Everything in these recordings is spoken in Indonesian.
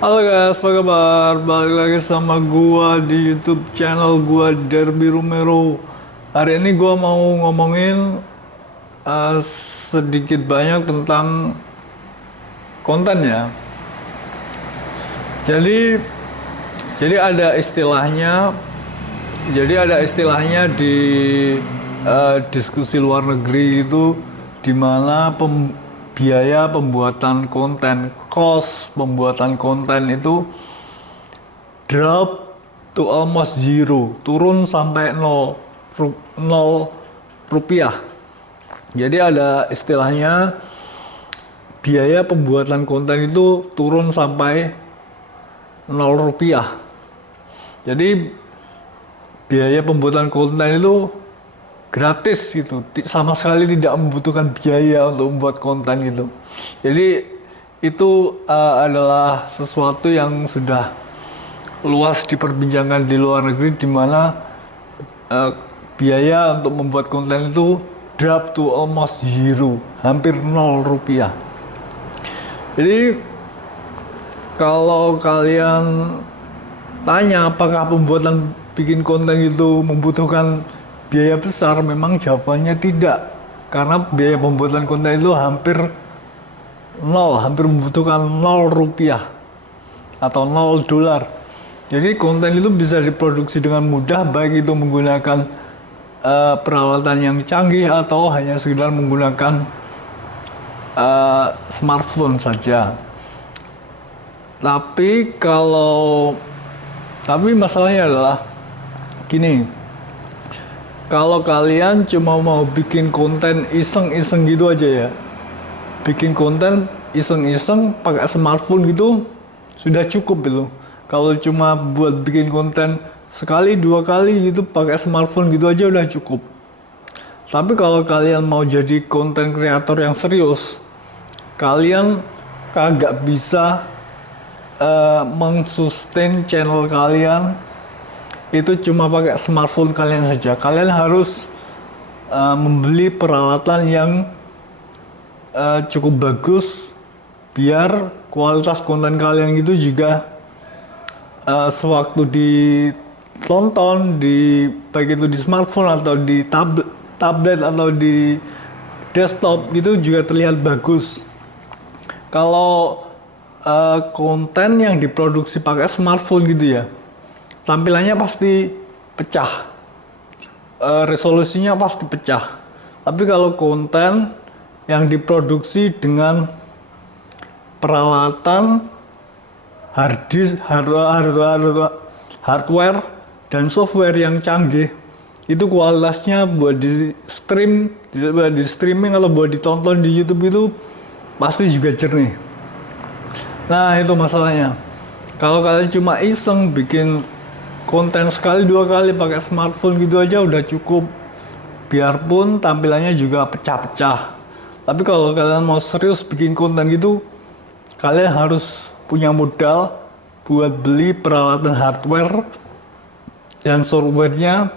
Halo guys, apa kabar? Balik lagi sama gua di YouTube channel gua Derby Romero. Hari ini gua mau ngomongin sedikit banyak tentang konten ya. Jadi jadi ada istilahnya, di diskusi luar negeri itu di mana biaya pembuatan konten, cost pembuatan konten itu drop to almost zero, turun sampai nol rupiah. Jadi ada istilahnya biaya pembuatan konten itu turun sampai nol rupiah. Jadi biaya pembuatan konten itu gratis gitu, sama sekali tidak membutuhkan biaya untuk membuat konten gitu. Jadi itu adalah sesuatu yang sudah luas diperbincangkan di luar negeri, di mana uh, biaya untuk membuat konten itu drop to almost zero, hampir nol rupiah. Jadi kalau kalian tanya apakah pembuatan bikin konten itu membutuhkan biaya besar, memang jawabannya tidak. Karena biaya pembuatan konten itu hampir nol, hampir membutuhkan nol rupiah atau nol dolar. Jadi konten itu bisa diproduksi dengan mudah, baik itu menggunakan peralatan yang canggih atau hanya sekedar menggunakan smartphone saja. Tapi masalahnya adalah gini, kalau kalian cuma mau bikin konten iseng-iseng gitu aja ya, bikin konten iseng-iseng pakai smartphone gitu sudah cukup gitu. Kalau cuma buat bikin konten sekali dua kali gitu pakai smartphone gitu aja udah cukup. Tapi kalau kalian mau jadi konten kreator yang serius, kalian kagak bisa mengsustain channel kalian itu cuma pakai smartphone kalian saja. Kalian harus membeli peralatan yang cukup bagus biar kualitas konten kalian itu juga sewaktu ditonton baik itu di smartphone atau di tablet atau di desktop itu juga terlihat bagus. Kalau konten yang diproduksi pakai smartphone gitu ya, tampilannya pasti pecah, resolusinya pasti pecah. Tapi kalau konten yang diproduksi dengan peralatan hardware dan software yang canggih, itu kualitasnya buat di streaming atau buat ditonton di YouTube itu pasti juga jernih. Nah itu masalahnya. Kalau kalian cuma iseng bikin konten sekali dua kali pakai smartphone gitu aja udah cukup, biarpun tampilannya juga pecah-pecah. Tapi kalau kalian mau serius bikin konten gitu, kalian harus punya modal buat beli peralatan hardware dan softwarenya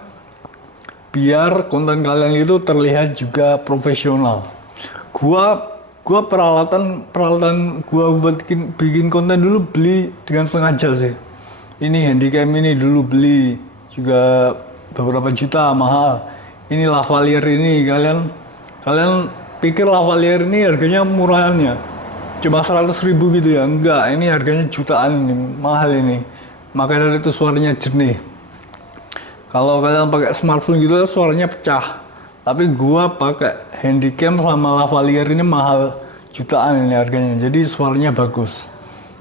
biar konten kalian itu terlihat juga profesional. Gua peralatan gua buat bikin konten dulu beli dengan sengaja sih. Ini handycam ini dulu beli juga beberapa juta, mahal. Ini lavalier ini, kalian pikir lavalier ini harganya murahannya cuma 100.000 gitu ya? Enggak, ini harganya jutaan, ini mahal ini. Makanya dari itu suaranya jernih. Kalau kalian pakai smartphone gitu suaranya pecah. Tapi gua pakai handycam sama lavalier ini mahal, jutaan ini harganya. Jadi suaranya bagus.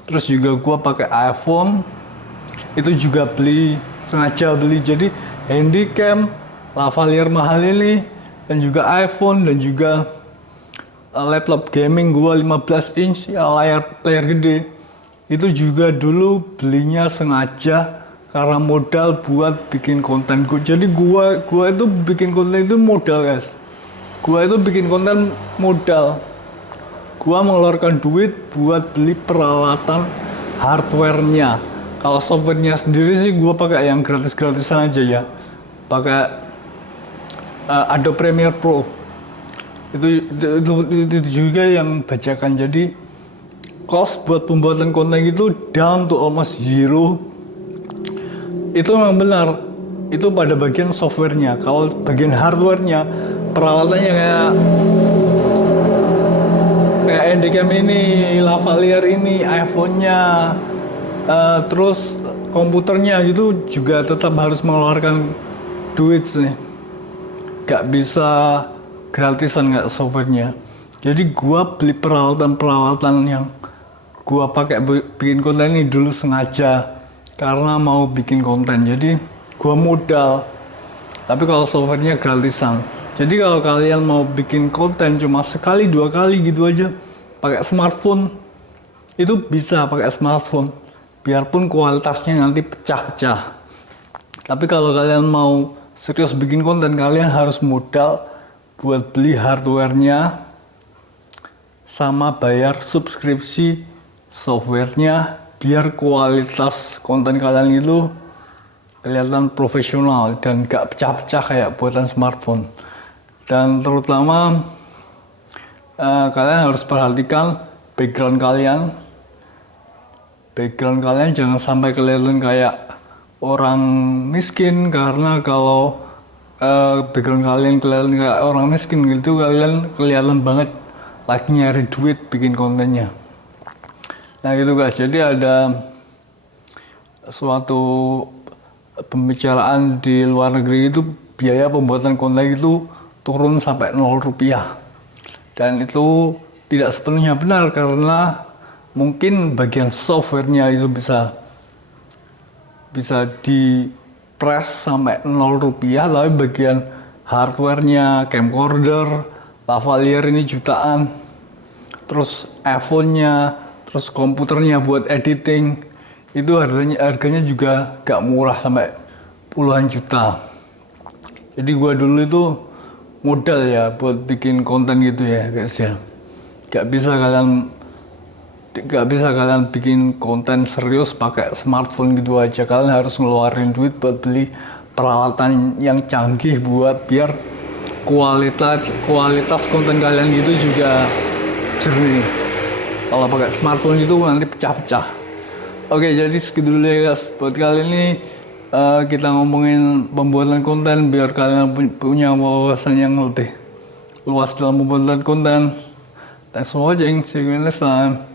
Terus juga gua pakai iPhone, itu juga sengaja beli. Jadi handycam, lavalier mahal ini, dan juga iPhone, dan juga laptop gaming gua 15 inch ya, layar gede. Itu juga dulu belinya sengaja karena modal buat bikin konten. Jadi gua itu bikin konten itu modal, guys. Gua itu bikin konten modal. Gua mengeluarkan duit buat beli peralatan hardware-nya. Kalau software-nya sendiri sih gua pakai yang gratis-gratisan aja ya. Pakai Adobe Premiere Pro. Itu juga yang bajakan. Jadi cost buat pembuatan konten itu down to almost zero. Itu memang benar. Itu pada bagian softwarenya. Kalau bagian hardwarenya, peralatannya kayak Handycam ini, lavalier ini, iPhone-nya, terus komputernya gitu juga tetap harus mengeluarkan duit sih. Gak bisa gratisan nggak softwarenya. Jadi gua beli peralatan-peralatan yang gua pakai bikin konten ini dulu sengaja karena mau bikin konten. Jadi gua modal. Tapi kalau softwarenya gratisan. Jadi kalau kalian mau bikin konten cuma sekali dua kali gitu aja pakai smartphone, itu bisa pakai smartphone. Biarpun kualitasnya nanti pecah-pecah. Tapi kalau kalian mau serius bikin konten, kalian harus modal buat beli hardwarenya sama bayar subskripsi softwarenya biar kualitas konten kalian itu kelihatan profesional dan gak pecah-pecah kayak buatan smartphone. Dan terutama kalian harus perhatikan background kalian. Background kalian jangan sampai kelihatan kayak orang miskin, karena kalau background kalian kelihatan kayak orang miskin gitu, kalian kelihatan banget lagi nyari duit bikin kontennya. Nah gitu guys, jadi ada suatu pembicaraan di luar negeri itu biaya pembuatan konten itu turun sampai 0 rupiah, dan itu tidak sepenuhnya benar karena mungkin bagian softwarenya itu bisa di press sampai 0 rupiah, tapi bagian hardwarenya, camcorder, lavalier ini jutaan, terus iPhone-nya, terus komputernya buat editing, itu harganya juga gak murah sampai puluhan juta. Jadi gua dulu itu modal ya buat bikin konten gitu ya guys ya. Gak bisa kalian bikin konten serius pakai smartphone gitu aja. Kalian harus ngeluarin duit buat beli peralatan yang canggih buat biar kualitas konten kalian itu juga jernih. Kalau pakai smartphone itu nanti pecah-pecah. Oke, jadi segitu dulu ya guys buat kali ini. Kita ngomongin pembuatan konten biar kalian punya wawasan yang lebih luas dalam pembuatan konten. Thanks for watching. See you next time.